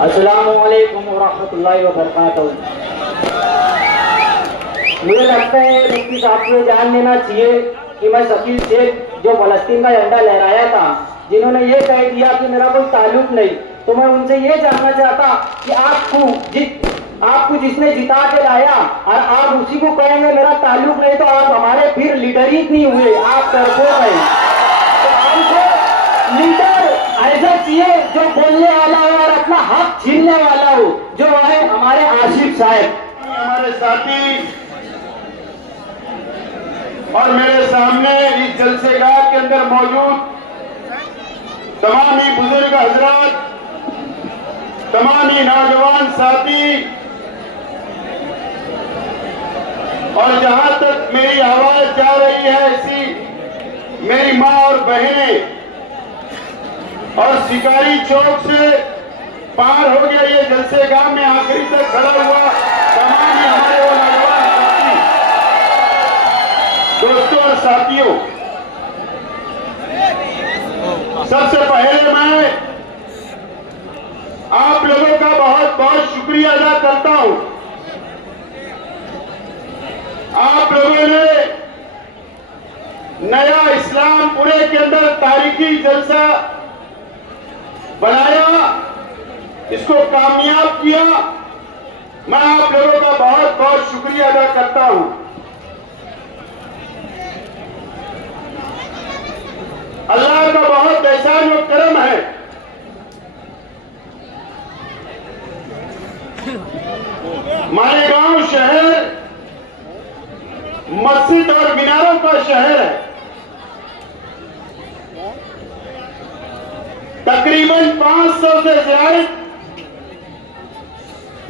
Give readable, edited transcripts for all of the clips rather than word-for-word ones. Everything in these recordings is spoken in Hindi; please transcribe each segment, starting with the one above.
अस्सलामुअलैकुम वरहमतुल्लाहि वबरकातुहू। मुझे लगता है मुफ्ती साहब को जान लेना चाहिए कि मैं शकील शेख जो फलस्तीन का झंडा लहराया था, जिन्होंने ये कह दिया कि मेरा कोई ताल्लुक नहीं, तो मैं उनसे ये जानना चाहता कि आपको जिसने जिता के लाया और आप उसी को कहेंगे मेरा ताल्लुक नहीं, तो आप हमारे फिर लीडर ही नहीं हुए, आप डरपोक हैं। तो हमको लीडर ऐसा चाहिए जो बोलने वाला हो और अपना हक छीनने वाला हो, जो है हमारे आसिफ साहब। हमारे साथी और मेरे सामने इस जलसेगाह के अंदर मौजूद तमाम ही बुजुर्ग हजरात, तमाम ही नौजवान साथी, और जहां तक मेरी आवाज जा रही है ऐसी मेरी माँ और बहनें, और शिकारी चौक से पार हो गया ये जलसेगाह में आखिरी तक खड़ा हुआ तमाम ही हमारे वो नौजवान साथी, दोस्तों और साथियों, सबसे पहले मैं आप लोगों का बहुत बहुत शुक्रिया अदा करता हूं। आप लोगों ने नया इस्लामपुरे के अंदर तारीखी जलसा बनाया, इसको कामयाब किया। मैं आप लोगों का बहुत बहुत शुक्रिया अदा करता हूं। अल्लाह का बहुत एहसान और करम है। मालेगांव शहर मस्जिद और मीनारों का शहर है। तकरीबन 500 से ज्यादा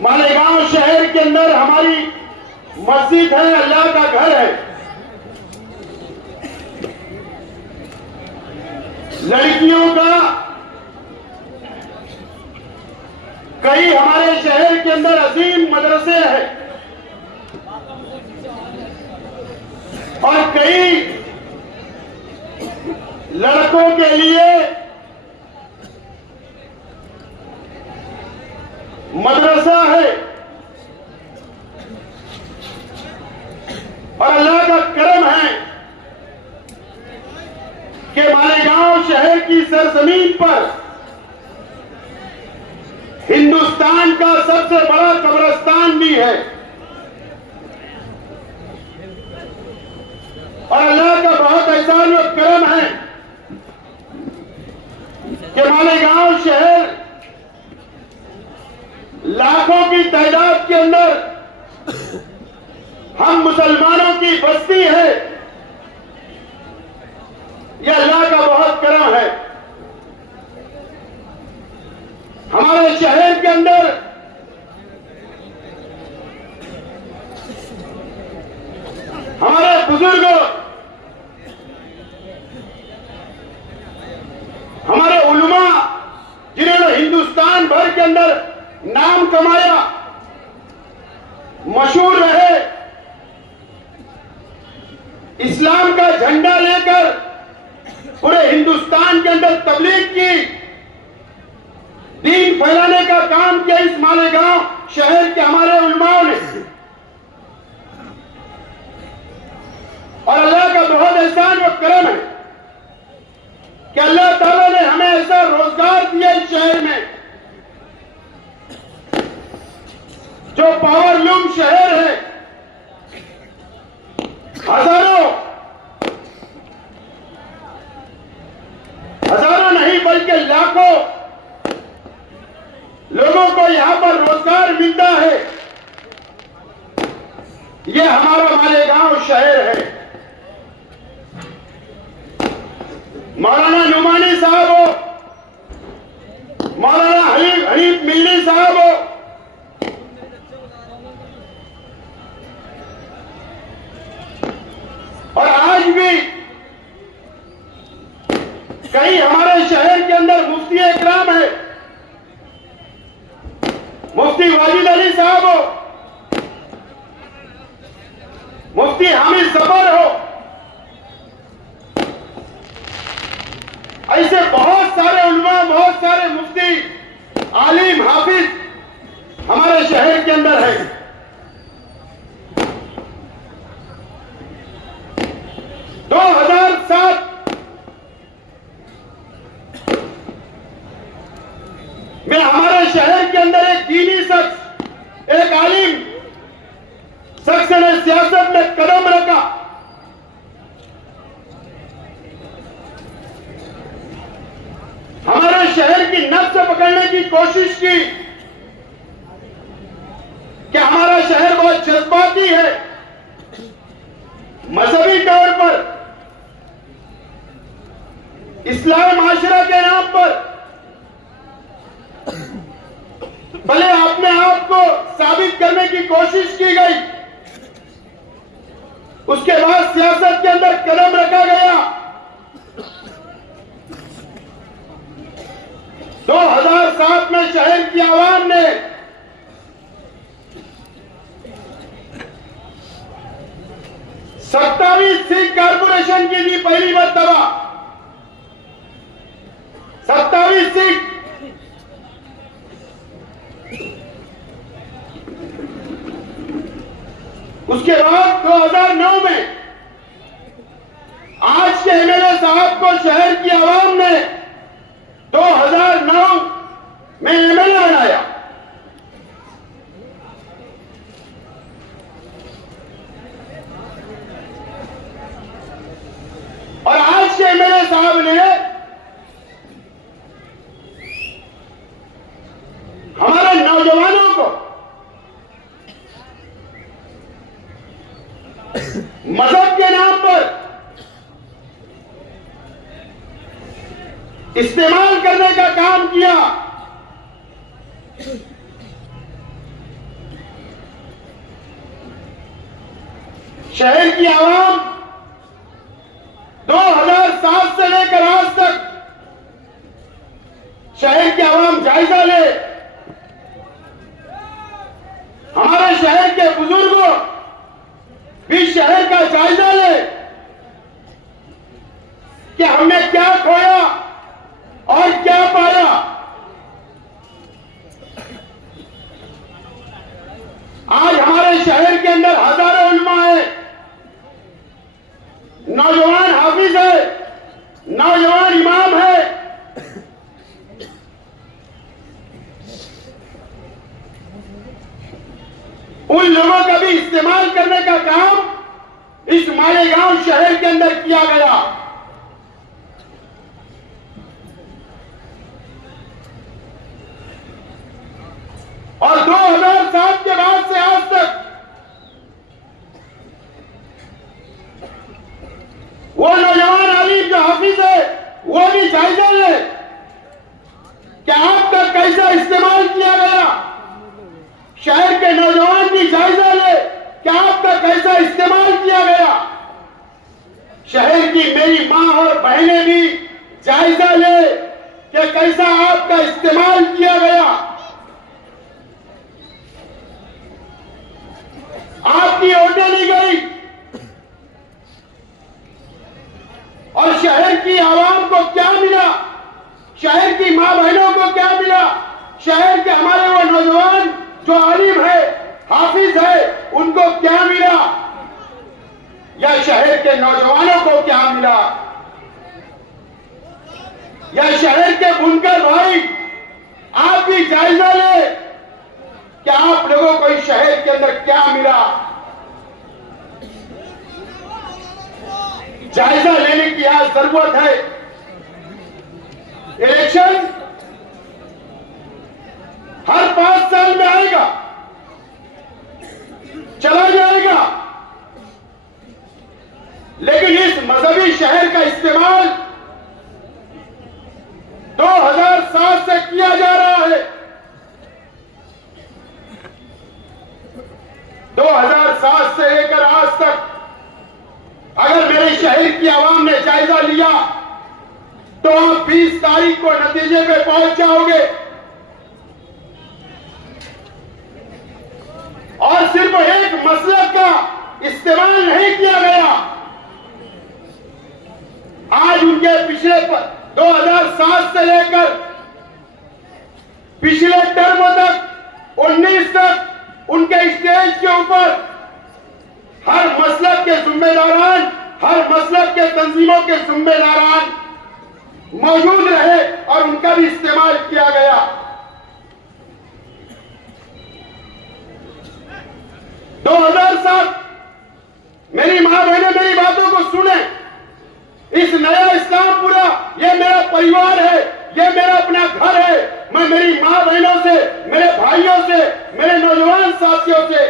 मालेगांव शहर के अंदर हमारी मस्जिद है, अल्लाह का घर है। लड़कियों का कई हमारे शहर के अंदर अजीम मदरसे हैं और कई लड़कों के लिए मदरसा है। और अल्लाह का करम है कि मालेगांव शहर की सरजमीन पर हिंदुस्तान का सबसे बड़ा कब्रिस्तान भी है। और अल्लाह का बहुत एहसान और करम है कि मालेगांव शहर लाखों की तादाद के अंदर हम मुसलमानों की बस्ती है। यह अल्लाह का बहुत करम है। हमारे शहर के अंदर हमारे बुजुर्ग, हमारे उलमा, जिन्होंने हिंदुस्तान भर के अंदर नाम कमाया, मशहूर रहे, इस्लाम का झंडा लेकर पूरे हिंदुस्तान के अंदर तबलीग की, दीन फैलाने का काम किया इस मालेगांव शहर के हमारे उलमाओं ने। और अल्लाह का बहुत एहसान और करम है कि अल्लाह ताला ने हमें ऐसा रोजगार दिया इस शहर में, जो पावरलूम शहर है। हजारों नहीं बल्कि लाखों लोगों को यहां पर रोजगार मिलता है। यह हमारा मालेगांव शहर है। मौलाना नुमानी साहब हो, मौलाना हनीफ मिल्ली साहब हो, और आज भी कई हमारे शहर के अंदर मुफ्ती इकराम है, मुफ्ती वाजिद अली साहब हो, मुफ्ती हामिद जफर हो, ऐसे बहुत सारे उलमा, बहुत सारे मुफ्ती आलिम हाफिज हमारे शहर के अंदर है। 2007 में हमारे शहर के अंदर एक दीनी शख्स, एक आलिम शख्स ने सियासत में कदम रखा। हमारे शहर की नब्ज पकड़ने की कोशिश की कि हमारा शहर बहुत जज्बाती है, मजहबी तौर पर इस्लामी माशरा के नाम पर भले अपने आप को साबित करने की कोशिश की गई, उसके बाद सियासत के अंदर कदम रखा गया। 2007 में शहर की आवाम ने सत्ताईस सीट कारपोरेशन की दी पहली मर्तबा, 27 सीट। उसके बाद 2009 में आज के एमएलए साहब को शहर की आवाम ने 2009 में एमएलए बनाया। और आज के एमएलए साहब ने हमारे नौजवानों को मजहब के नाम पर इस्तेमाल करने का काम किया। शहर की आवाम 2007 से लेकर आज तक शहर की आवाम जायजा ले, हमारे शहर के बुजुर्गों भी शहर का जायजा ले कि हमने क्या खोया और क्या पाया। आज हमारे शहर के अंदर हजारों उलमा है, नौजवान हाफिज है, नौजवान इमाम है। उन लोगों का भी इस्तेमाल करने का काम इस मालेगांव शहर के अंदर किया गया। और 2007 के बाद से आज तक वो नौजवान आलिम जो हाफिज है वो भी जायजा ले कि आपका कैसा इस्तेमाल किया गया। शहर के नौजवान भी जायजा ले कि आपका कैसा इस्तेमाल किया गया। शहर की मेरी मां और बहनें भी जायजा ले कि कैसा आपका इस्तेमाल किया गया। आपकी वोटें ली गई और शहर की आवाम को क्या मिला, शहर की मां बहनों को क्या मिला, शहर के हमारे वो नौजवान जो आलिम है, हाफिज है, उनको क्या मिला, या शहर के नौजवानों को क्या मिला, या शहर के बुनकर भाई आप भी जायजा ले कि आप लोगों को इस शहर के अंदर क्या मिला। जायजा लेने की आज जरूरत है। इलेक्शन हर 5 साल में आएगा, चला जाएगा, लेकिन इस मजहबी शहर का इस्तेमाल 2007 से किया जा रहा है। 2007 से लेकर आज तक अगर मेरे शहर की आवाम ने जायजा लिया तो आप 20 तारीख को नतीजे पे पहुंच जाओगे। और सिर्फ एक मसलक का इस्तेमाल नहीं किया गया। आज उनके पिछले 2007 से लेकर पिछले टर्म तक 19 तक उनके स्टेज के ऊपर हर मसलब के जिम्मेदारान, हर मसलब के तंजीमों के जिम्मेदारान मौजूद रहे और उनका भी इस्तेमाल किया गया। 2007 मेरी मां बहनें मेरी बातों को सुने। इस नया इस्लामपुरा ये मेरा परिवार है, ये मेरा अपना घर है। मैं मेरी मां बहनों से, मेरे भाइयों से, मेरे नौजवान साथियों से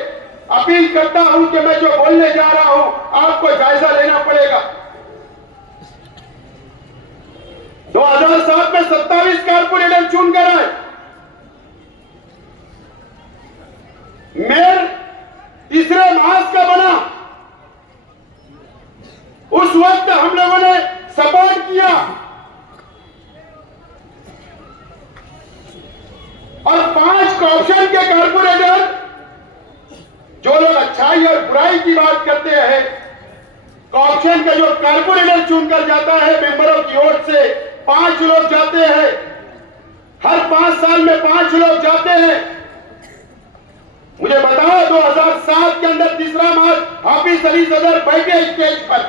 अपील करता हूं कि मैं जो बोलने जा रहा हूं आपको जायजा लेना पड़ेगा। 2007 में 27 कारपोरेटर चुनकर आए। मेयर तीसरे मास का बना। उस वक्त हम लोगों ने सपोर्ट किया और 5 करप्शन के कारपोरेटर, जो लोग अच्छाई और बुराई की बात करते हैं, करप्शन का जो कारपोरेटर चुनकर जाता है मेंबरों की ओर से 5 लोग जाते हैं। हर 5 साल में 5 लोग जाते हैं। मुझे बताओ 2007 के अंदर तीसरा मार्च हाफिज अली सदर बैठे स्टेज पर,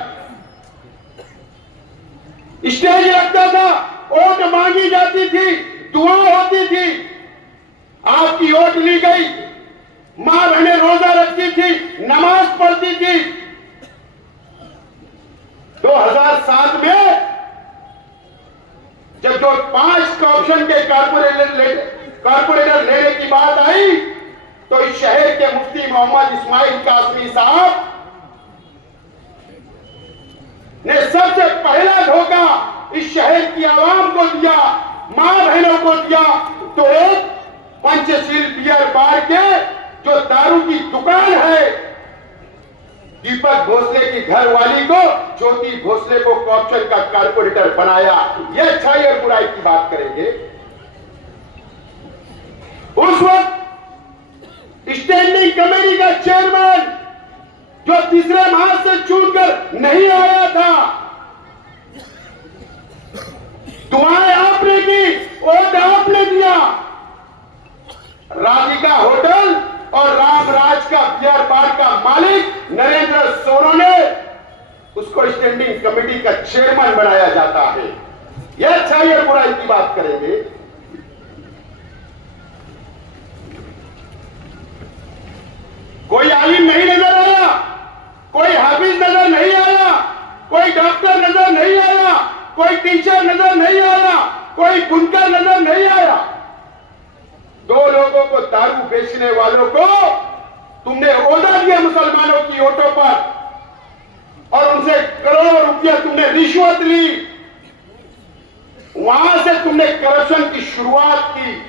स्टेज रखता था, वोट मांगी जाती थी, दुआ होती थी, आपकी वोट ली गई। मां बहनें रोजा रखती थी, नमाज पढ़ती थी। 2007 में जब जो 5 करप्शन के कारपोरेटर लेने की बात आई तो इस शहर के मुफ्ती मोहम्मद इस्माइल कासमी साहब ने सबसे पहला धोखा इस शहर की आवाम को दिया, मां बहनों को दिया। तो एक पंचशील बियर बार के जो दारू की दुकान है, दीपक भोसले की घरवाली को, ज्योति भोसले को करप्शन का कारपोरेटर बनाया। यह अच्छाई और बुराई की बात करेंगे। उस वक्त स्टैंडिंग कमेटी का चेयरमैन जो तीसरे माह से चुनकर नहीं आया था, दुआएं आपने की, वोट आपने दिया। राधिका होटल और रामराज का बियर बार का मालिक नरेंद्र सोनो ने उसको स्टैंडिंग कमेटी का चेयरमैन बनाया जाता है। यह अच्छाई और बुराई की बात करेंगे। कोई आलिम नहीं नजर आया, कोई हाफिज नजर नहीं आया, कोई डॉक्टर नजर नहीं आया, कोई टीचर नजर नहीं आया, कोई बुनकर नजर नहीं आया। 2 लोगों को, दारू बेचने वालों को तुमने ओहदा दिया मुसलमानों की वोटों पर और उनसे करोड़ों रुपया तुमने रिश्वत ली। वहां से तुमने करप्शन की शुरुआत की।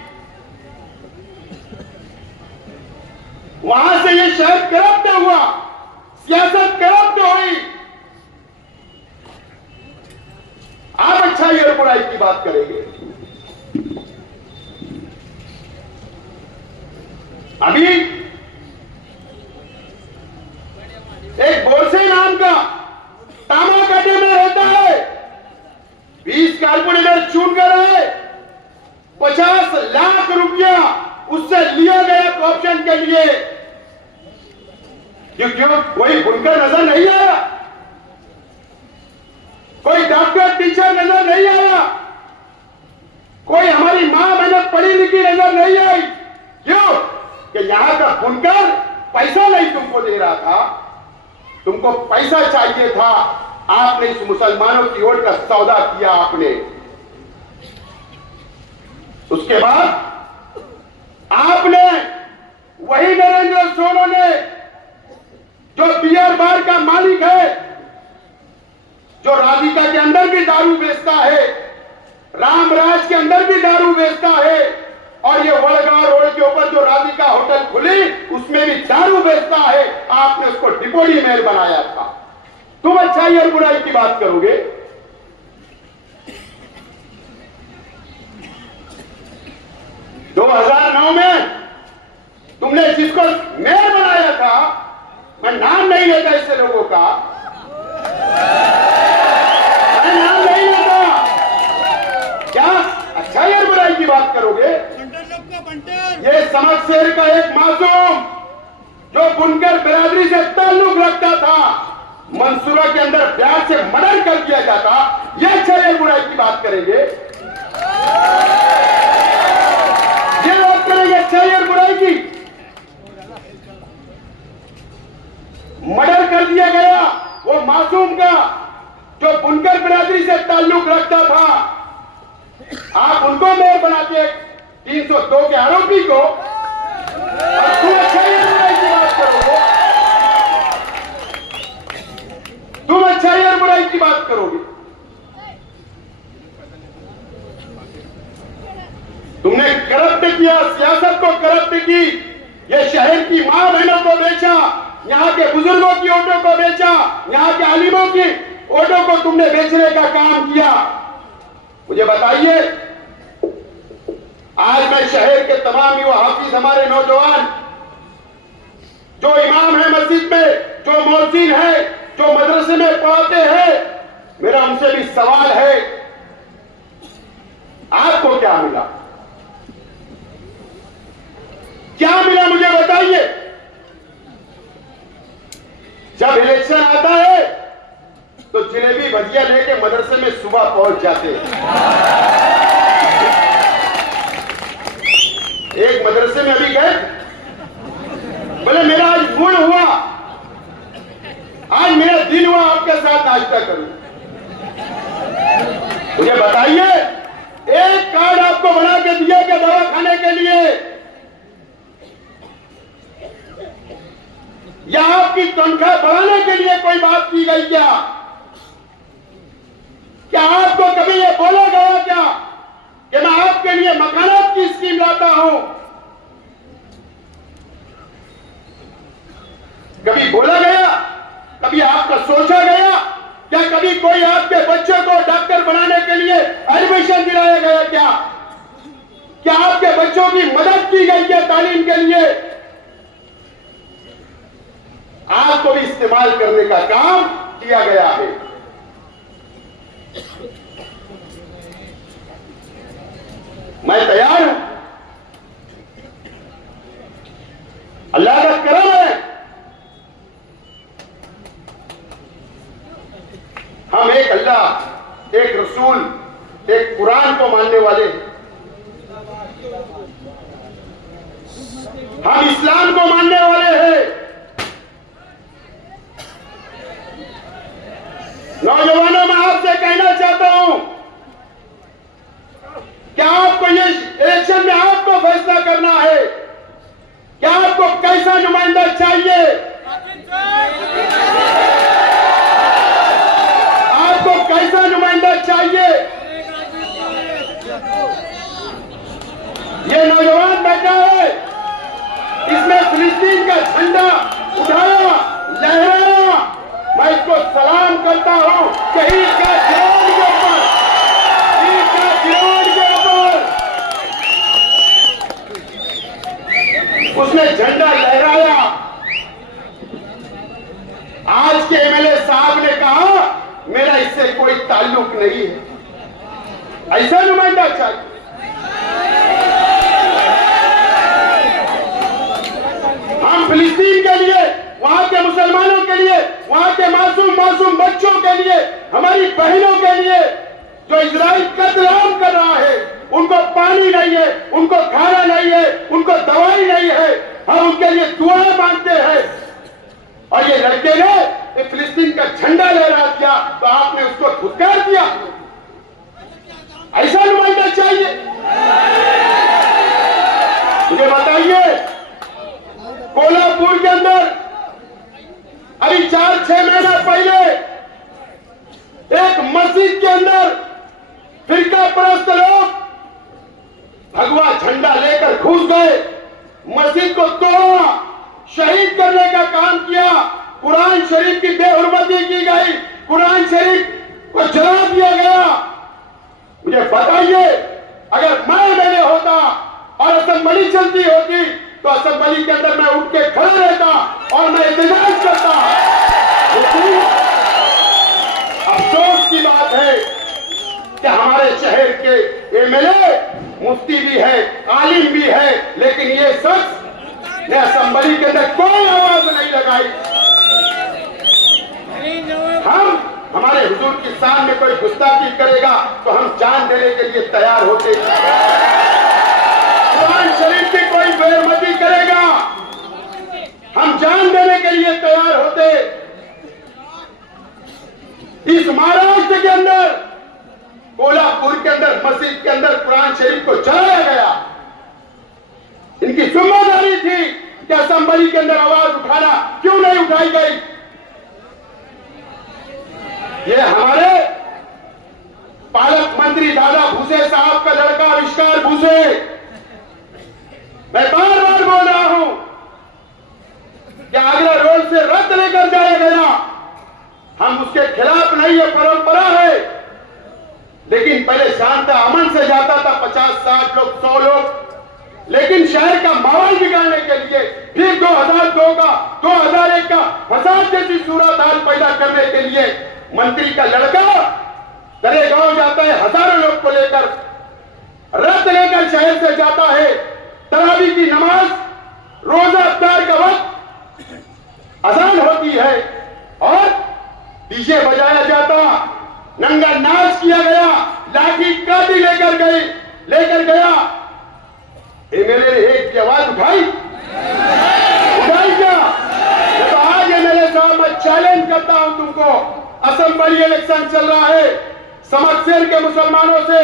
वहां से यह शहर करप्ट हुआ, सियासत करप्ट हुई। आप अच्छाई और बुराई की बात करेंगे। अभी एक बोरसे नाम का तामाकाटे में रहता है, 20 कारपोरेटर चुन कर आए, 50 लाख रुपया उससे लिया गया करप्शन के लिए। क्यों कोई बुनकर नजर नहीं आया, कोई डॉक्टर टीचर नजर नहीं आया, कोई हमारी मां बहन पढ़ी लिखी नजर नहीं आई। क्यों कि यहां का बुनकर पैसा नहीं तुमको दे रहा था, तुमको पैसा चाहिए था। आपने इस मुसलमानों की ओर का सौदा किया आपने। उसके बाद आपने वही नरेंद्र सोनो ने जो बियर बार का मालिक है, जो राधिका के अंदर भी दारू बेचता है, रामराज के अंदर भी दारू बेचता है, और ये वड़गांव रोड के ऊपर जो राधिका होटल खुली उसमें भी दारू बेचता है। आपने उसको डिप्टी मेयर बनाया था। तुम अच्छाई और बुराई की बात करोगे। दो 2009 में तुमने जिसको मेयर बनाया था, मैं नाम नहीं लेता ऐसे लोगों का, मैं नाम नहीं लेता। क्या अच्छाई और बुराई की बात करोगे? ये समकसेर का एक मासूम जो बुनकर बिरादरी से ताल्लुक रखता था, मंसूरा के अंदर प्यार से मर्डर कर दिया जाता, ये अच्छा ये बुराई की बात करेंगे, ये बात करेंगे अच्छा ये बुराई की। मर्डर कर दिया गया वो मासूम का जो बुनकर बिरादरी से ताल्लुक रखता था, आप उनको मेयर बनाते 302 के आरोपी को, और तुम अच्छा ये बुराई की बात करोगे, तुम अच्छा ये बुराई की बात करोगे। तुमने करप्ट किया, सियासत को करप्ट की, ये शहर की मां बहनों को बेचा, यहाँ के बुजुर्गों की वोटों को बेचा, यहाँ के आलिमों की वोटों को तुमने बेचने का काम किया। मुझे बताइए, आज मैं शहर के तमाम युवा हाफिज, हमारे नौजवान जो इमाम है मस्जिद में, जो मौलवीन है, जो मदरसे में पढ़ाते हैं, मेरा उनसे भी सवाल है, आपको क्या मिला? क्या मिला मुझे बताइए। जब इलेक्शन आता है तो जलेबी भजिया लेके मदरसे में सुबह पहुंच जाते हैं। एक मदरसे में अभी गए, बोले मेरा आज मूड हुआ, आज मेरा दिन हुआ आपके साथ नाश्ता करूं। मुझे बताइए, एक कार्ड आपको बना के दिया क्या दवा खाने के लिए, या आपकी तनख्वाह बढ़ाने के लिए कोई बात की गई क्या? क्या आपको कभी यह बोला गया क्या कि मैं आपके लिए मकानात की स्कीम लाता हूं? कभी बोला गया? कभी आपका सोचा गया? क्या कभी कोई आपके बच्चों को डॉक्टर बनाने के लिए एडमिशन दिलाया गया क्या? क्या आपके बच्चों की मदद की गई है तालीम के लिए? आपको भी इस्तेमाल करने का काम किया गया है। मैं तैयार हूं, अल्लाह का करम है, हम एक अल्लाह, एक रसूल, एक कुरान को मानने वाले, हम इस्लाम को मानने वाले हैं। नौजवानों, मैं आपसे कहना चाहता हूं, क्या आपको ये इलेक्शन में आपको फैसला करना है, क्या आपको कैसा नुमाइंदा चाहिए, आपको कैसा नुमाइंदा चाहिए। ये नौजवान बैठा है, इसमें फिलिस्तीन का झंडा उठाया, लहराया, मैं इसको सलाम करता हूं कि ईद का जिहाद के ऊपर, ईद का जिहाद के ऊपर उसने झंडा लहराया। आज के एमएलए साहब ने कहा मेरा इससे कोई ताल्लुक नहीं है, ऐसा नुमाइंदा चाहिए। हम फिलिस्तीन के लिए, वहां के मुसलमानों के लिए, वहां के मासूम बच्चों के लिए, हमारी बहनों के लिए जो इजराइल कत्लेआम कर रहा है, उनको पानी नहीं है, उनको खाना नहीं है, उनको दवाई नहीं है, हम उनके लिए दुआएं मांगते हैं। और ये लड़के ने फिलिस्तीन का झंडा लहरा दिया तो आपने उसको धुतकार दिया। ऐसा नुमाइंदा चाहिए। मुझे बताइए, कोल्हापुर के अंदर अभी 4-6 महीना पहले एक मस्जिद के अंदर फिरका परस्त लोग भगवा झंडा लेकर घुस गए, मस्जिद को तोड़ा, शहीद करने का काम किया, कुरान शरीफ की बेहुरमती की गई, कुरान शरीफ को जला दिया गया। मुझे बताइए, अगर मैंने होता और असेंबली चलती होती तो असेंबली के अंदर मैं उठ के खड़ा रहता और मैं एहतजाज करता। लेकिन अफसोस की बात है कि हमारे शहर के एमएलए मुफ्ती भी है, आलिम भी है, लेकिन ये शख्स ने असेंबली के अंदर कोई आवाज नहीं लगाई। हम हमारे हुजूर की शान में कोई गुस्ताखी करेगा तो हम जान देने के लिए तैयार होते। कुरान शरीफ की कोई बेइज्जती करेगा, हम जान देने के लिए तैयार होते। इस महाराष्ट्र के अंदर, कोल्हापुर के अंदर मस्जिद के अंदर कुरान शरीफ को जलाया गया। इनकी जिम्मेदारी थी कि असेंबली के अंदर आवाज उठाना, क्यों नहीं उठाई गई? ये हमारे पालक मंत्री दादा भूसे साहब का लड़का आविष्कार भूसे, मैं बार बार बोल रहा हूं कि आगरा रोड से रद्द लेकर जाया गया, हम उसके खिलाफ नहीं, ये परंपरा है। लेकिन पहले शांता अमन से जाता था 50-60 लोग, 100 लोग, लेकिन शहर का माहौल बिगाड़ने के लिए फिर 2002 का 2001 का फसाद जैसी सूरत हाल पैदा करने के लिए मंत्री का लड़का दरेगांव जाता है, हजारों लोग को लेकर रद्द लेकर शहर से जाता है। तरावी की नमाज, रोजा अफ्तार का वक्त अजान होती है और डीजे बजाया जाता, नंगा नाच किया गया, लाठी काटी लेकर गया। एमएलए ने एक की आवाज उठाई क्या? तो आज एमएलए साहब, मैं चैलेंज करता हूं तुमको, असेंबली इलेक्शन चल रहा है, समकसेर के मुसलमानों से,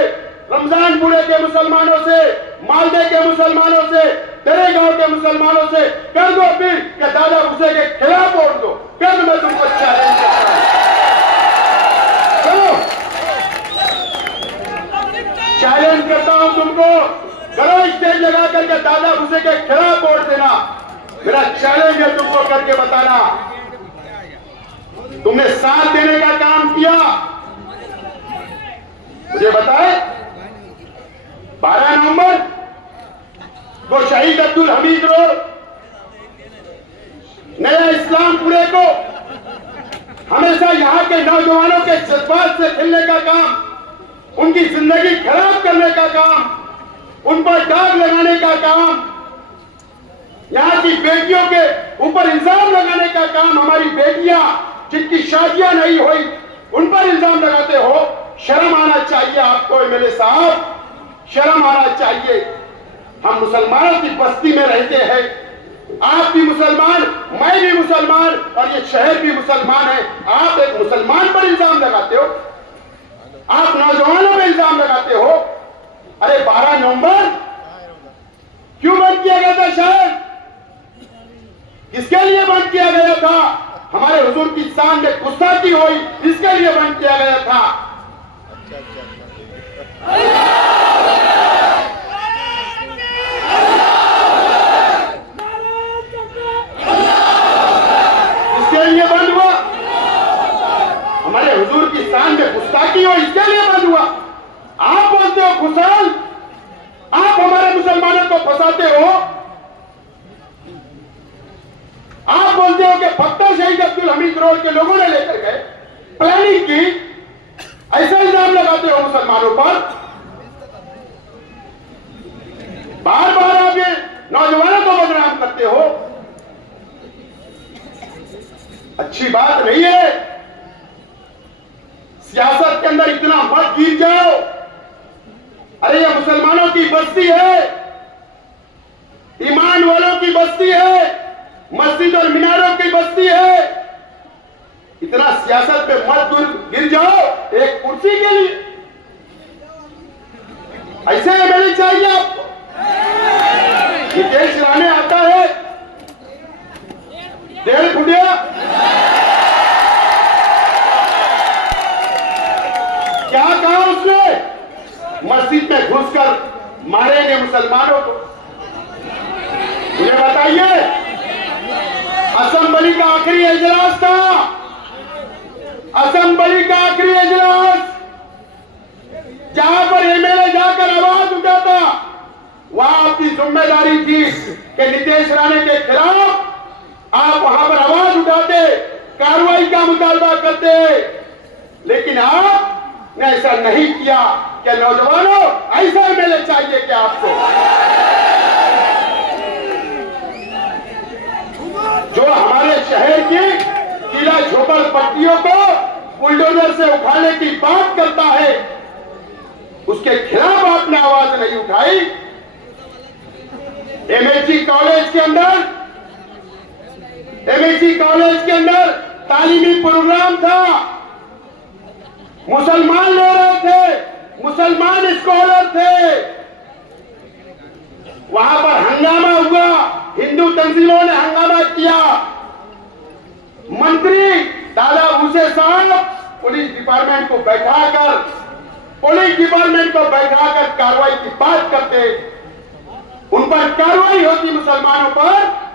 रमजानपुरे के मुसलमानों से, मालदे के मुसलमानों से, दरेगांव के मुसलमानों से कर दो अपील कि दादा भूसे के खिलाफ वोट दो। फिर मैं तुमको चैलेंज करता हूं, चलो चैलेंज करता हूं तुमको, करो स्टेज लगा करके दादा भूसे के खिलाफ वोट देना। मेरा चैलेंज है तुमको करके बताना। तुमने साथ देने का काम किया, मुझे बताए 12 नवंबर को शहीद अब्दुल हमीद रोड, नया इस्लामपुरे को हमेशा यहां के नौजवानों के जज्बात से खेलने का काम, उनकी जिंदगी खराब करने का काम, उन पर दाग लगाने का काम, यहां की बेटियों के ऊपर इल्जाम लगाने का काम, हमारी बेटियां जिनकी शादियां नहीं हुई उन पर इल्जाम लगाते हो। शर्म आना चाहिए आपको एमएलए साहब, शर्म आना चाहिए। हम मुसलमानों की बस्ती में रहते हैं, आप भी मुसलमान, मैं भी मुसलमान और ये शहर भी मुसलमान है। आप एक मुसलमान पर इल्जाम लगाते हो, आप नौजवानों पर इल्जाम लगाते हो। अरे 12 नवंबर क्यों बंद किया गया था शहर? किसके लिए बंद किया गया था? हमारे हुजूर की शान में गुस्ताखी हुई, इसके लिए बंद किया गया था। इसके लिए बंद हुआ, हमारे हुजूर की शान में गुस्ताखी हुई, इसके लिए बंद हुआ। आप बोलते हो खुशहाल, आप हमारे मुसलमानों को फंसाते हो। आप बोलते हो कि फक्ता शहीद अब्दुल हमीद रोड के लोगों ने लेकर गए, प्लानिंग की, ऐसा इल्जाम लगाते हो मुसलमानों पर। बार बार आप ये नौजवानों को बदनाम करते हो, अच्छी बात नहीं है। सियासत के अंदर इतना मत गिर जाओ। अरे ये मुसलमानों की बस्ती है, ईमान वालों की बस्ती है, मस्जिद और मीनारों की बस्ती है। इतना सियासत पे मत गिर जाओ एक कुर्सी के लिए। ऐसे एमएलए चाहिए आपको? नितेश राणे आता है, डेढ़ फुटिया, क्या कहा उसने? मस्जिद में घुसकर मारेंगे मुसलमानों को। मुझे बताइए, असेंबली का आखिरी इजलास था, असेंबली का आखिरी इजलास, जहां पर एमएलए जाकर आवाज उठाता, वहां आपकी जिम्मेदारी थी कि नितेश राणे के खिलाफ आप वहां पर आवाज उठाते, कार्रवाई का मुतालबा करते। लेकिन आप ने ऐसा नहीं किया। क्या नौजवानों, ऐसा एमएलए चाहिए क्या आपको, जो हमारे शहर की किला झोपड़पट्टियों को बुलडोजर से उखाड़ने की बात करता है? उसके खिलाफ आपने आवाज नहीं उठाई। एमएससी कॉलेज के अंदर तालीमी प्रोग्राम था, मुसलमान ले रहे थे, मुसलमान स्कॉलर थे, वहां पर हंगामा हुआ, हिंदू तंजीमों ने हंगामा किया। मंत्री दादा भूसे साहब पुलिस डिपार्टमेंट को बैठाकर कार्रवाई की बात करते, उन पर कार्रवाई होती, मुसलमानों पर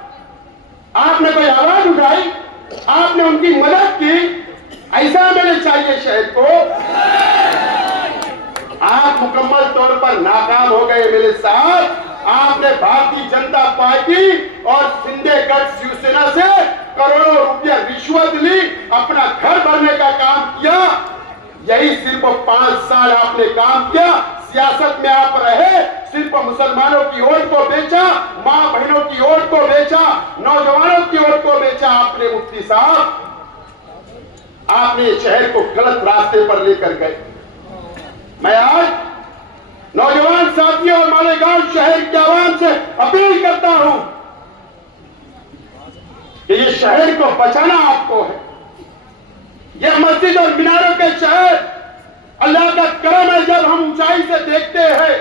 आपने कोई आवाज उठाई, आपने उनकी मदद की? ऐसा मैंने चाहिए शहर को। आप मुकम्मल तौर पर नाकाम हो गए मेरे साथ। आपने भारतीय जनता पार्टी और शिंदेगढ़ शिवसेना से करोड़ों रुपया रिश्वत ली, अपना घर भरने का काम किया। यही सिर्फ 5 साल आपने काम किया, सियासत में आप रहे, सिर्फ मुसलमानों की वोट को बेचा, मां बहनों की वोट को बेचा, नौजवानों की वोट को बेचा आपने। मुफ्ती साहब, आपने शहर को गलत रास्ते पर लेकर गए। मैं आज नौजवान साथियों और मालेगांव शहर के आवाम से अपील करता हूं कि ये शहर को बचाना आपको है। ये मस्जिद और मीनारों के शहर, अल्लाह का करम है, जब हम ऊंचाई से देखते हैं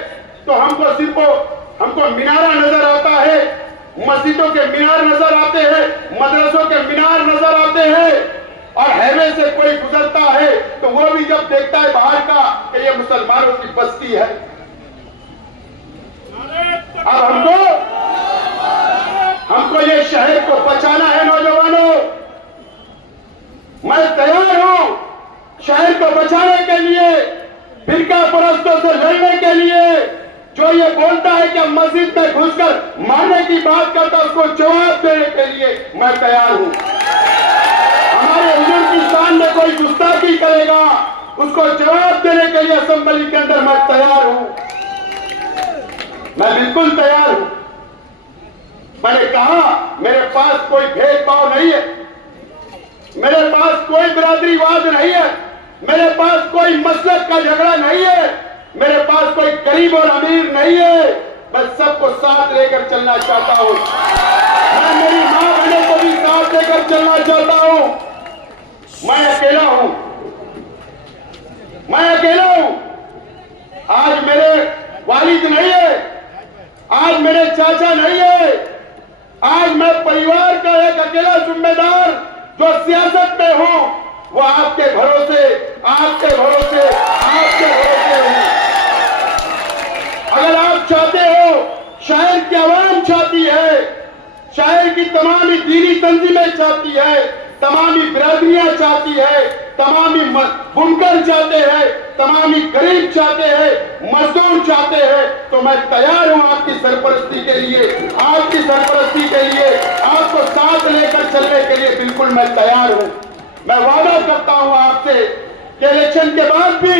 तो हमको मीनारा नजर आता है, मस्जिदों के मीनार नजर आते हैं, मदरसों के मीनार नजर आते हैं, और हाईवे से कोई गुजरता है तो वो भी जब देखता है बाहर का कि ये मुसलमानों की बस्ती है। अब हमको ये शहर को बचाना है। नौजवानों, मैं तैयार हूं शहर को बचाने के लिए, फिरका परस्तों से लड़ने के लिए। जो ये बोलता है कि मस्जिद में घुसकर मारने की बात करता, उसको जवाब देने के लिए मैं तैयार हूं। हमारे हुजूर की शान में कोई गुस्ताखी करेगा, उसको जवाब देने के लिए असेंबली के अंदर मैं तैयार हूं, मैं बिल्कुल तैयार हूं। मैंने कहा मेरे पास कोई भेदभाव नहीं है, मेरे पास कोई बिरादरीवाद नहीं है, मेरे पास कोई मसलक का झगड़ा नहीं है, मेरे पास कोई गरीब और अमीर नहीं है। मैं सबको साथ लेकर चलना चाहता हूं। मैं मेरी मां बहनों को भी साथ लेकर चलना चाहता हूं। मैं अकेला हूं, मैं अकेला हूं। आज मेरे वालिद नहीं है, आज मेरे चाचा नहीं है, आज मैं परिवार का एक अकेला जिम्मेदार जो सियासत में हूं, वो आपके भरोसे हूं। अगर आप चाहते हो, शहर की आवाम चाहती है, शहर की तमामी दीनी तंजीमें चाहती है, तमामी बिरादरियां चाहती है, तमामी बुनकर चाहते हैं, तमामी गरीब चाहते हैं, मजदूर चाहते हैं, तो मैं तैयार हूं आपकी सरपरस्ती के लिए, आपको साथ लेकर चलने के लिए बिल्कुल मैं तैयार हूं। मैं वादा करता हूं आपसे कि इलेक्शन के बाद भी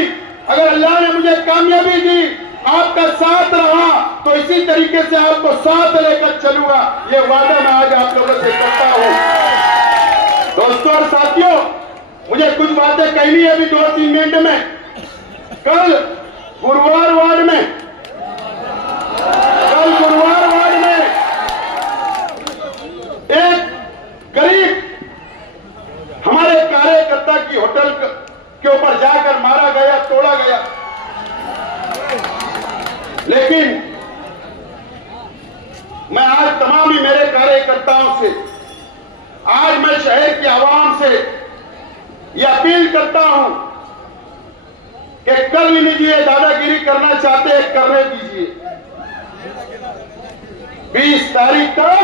अगर अल्लाह ने मुझे कामयाबी दी, आपका साथ रहा, तो इसी तरीके से आपको साथ लेकर चलूंगा। ये वादा मैं आज आप लोगों से करता हूं। दोस्तों और साथियों, मुझे कुछ बातें कहनी है अभी 2-3 मिनट में। कल गुरुवार वार्ड में एक गरीब हमारे कार्यकर्ता की होटल के ऊपर जाकर मारा गया, तोड़ा गया। लेकिन मैं आज तमाम ही मेरे कार्यकर्ताओं से, आज मैं शहर की आवाम से यह अपील करता हूं कि कर भी लीजिए, दादागिरी करना चाहते हैं करने दीजिए। 20 तारीख तक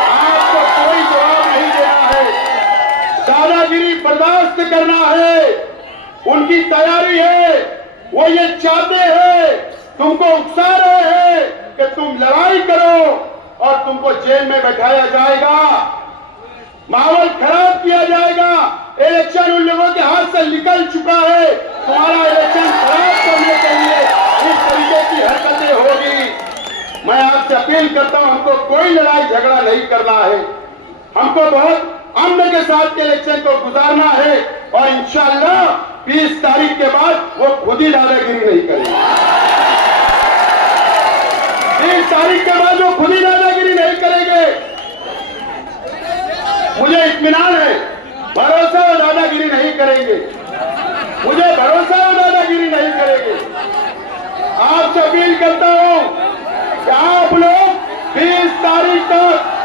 आपको कोई जवाब नहीं देना है, दादागिरी बर्दाश्त करना है। उनकी तैयारी है, वो ये चाहते हैं, तुमको उकसा रहे हैं कि तुम लड़ाई करो और तुमको जेल में बैठाया जाएगा। माहौल खराब किया जाएगा। इलेक्शन उन लोगों के हाथ से निकल चुका है, तुम्हारा इलेक्शन खराब करने के लिए इस तरीके की हरकतें होगी। मैं आपसे अपील करता हूं, हमको कोई लड़ाई झगड़ा नहीं करना है, हमको बहुत अमन के साथ के इलेक्शन को गुजारना है और इंशाअल्लाह 20 तारीख के बाद वो खुद ही दादागिरी नहीं करेंगे। 20 तारीख के बाद वो खुद ही दादागिरी नहीं करेंगे। मुझे इत्मीनान है, भरोसा वो दादागिरी नहीं करेंगे, मुझे भरोसा वो दादागिरी नहीं करेंगे। आपसे अपील करता हूं कि आप लोग 20 तारीख तक